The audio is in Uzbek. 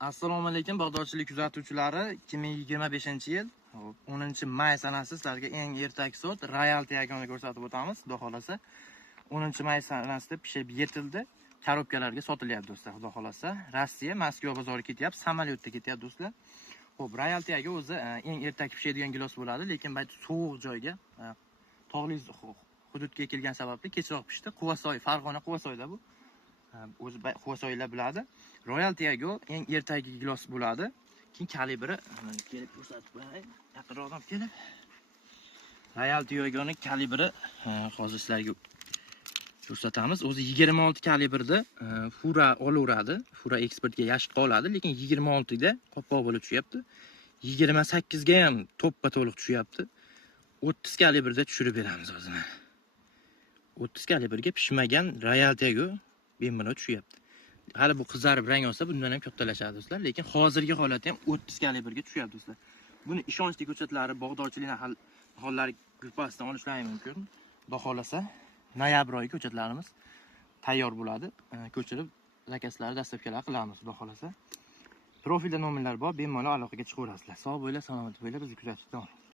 Assalomu alaykum bog'dorchilik kuzatuvchilari. 2025-yil 10-may sanasi sizlarga eng ertak sort Royal Tiagoni ko'rsatib o'tamiz. Xudo xolasa 10-may sanasida pishib yetildi. Korobkalarga sotilyapti do'stlar. Xudo xolasa Rossiya Moskva bozoriga ketyapti, samolyotda ketyapti do'stlar. Xo'p, Royal Tiago o'zi eng ertak pishadigan gilos bo'ladi, lekin bu sovuq joyga, tog'li hududga kelgan sababli kechroq pishdi. Quvasoy, Farg'ona Quvasoyda bu. O'zi Quvasoylar biladi. Royal Tiago eng ertagi gilos bo'ladi. Keyin kalibri kelib ko'rsatib qo'yay. Yaqinroq kelib. Royal Tiagoning kalibri hozir sizlarga ko'rsatamiz. O'zi 26 kalibrda fura olaveradi. Fura eksportga yaxshi qoladi, lekin 26 da qopqoq bo'lib tushyapti. 28 ga ham to'ppa to'liq tushyapti. 30 kalibrda tushirib beramiz hozir. 30 kalibrga pishmagan Royal Tiago bemalol tushyapti. Hali bu qizarib rang olsa bundan ham kattalashadi do'stlar, lekin hozirgi holati ham 30 kalibrga tushyapti do'stlar. Buni ishonchli ko'chatlari, bog'dorchilik hollari grupasidan olishlari mumkin. Xudo xolasa noyabr oyi ko'chatlarimiz tayyor bo'ladi. Ko'chirib zakazlarni dastavkalar qilamiz xudo xolasa. Profilda nomerlar bor, bemalol aloqaga chiqaverasizlar. Sog' bo'linglar, salomat bo'linglar, bizni kuzatishda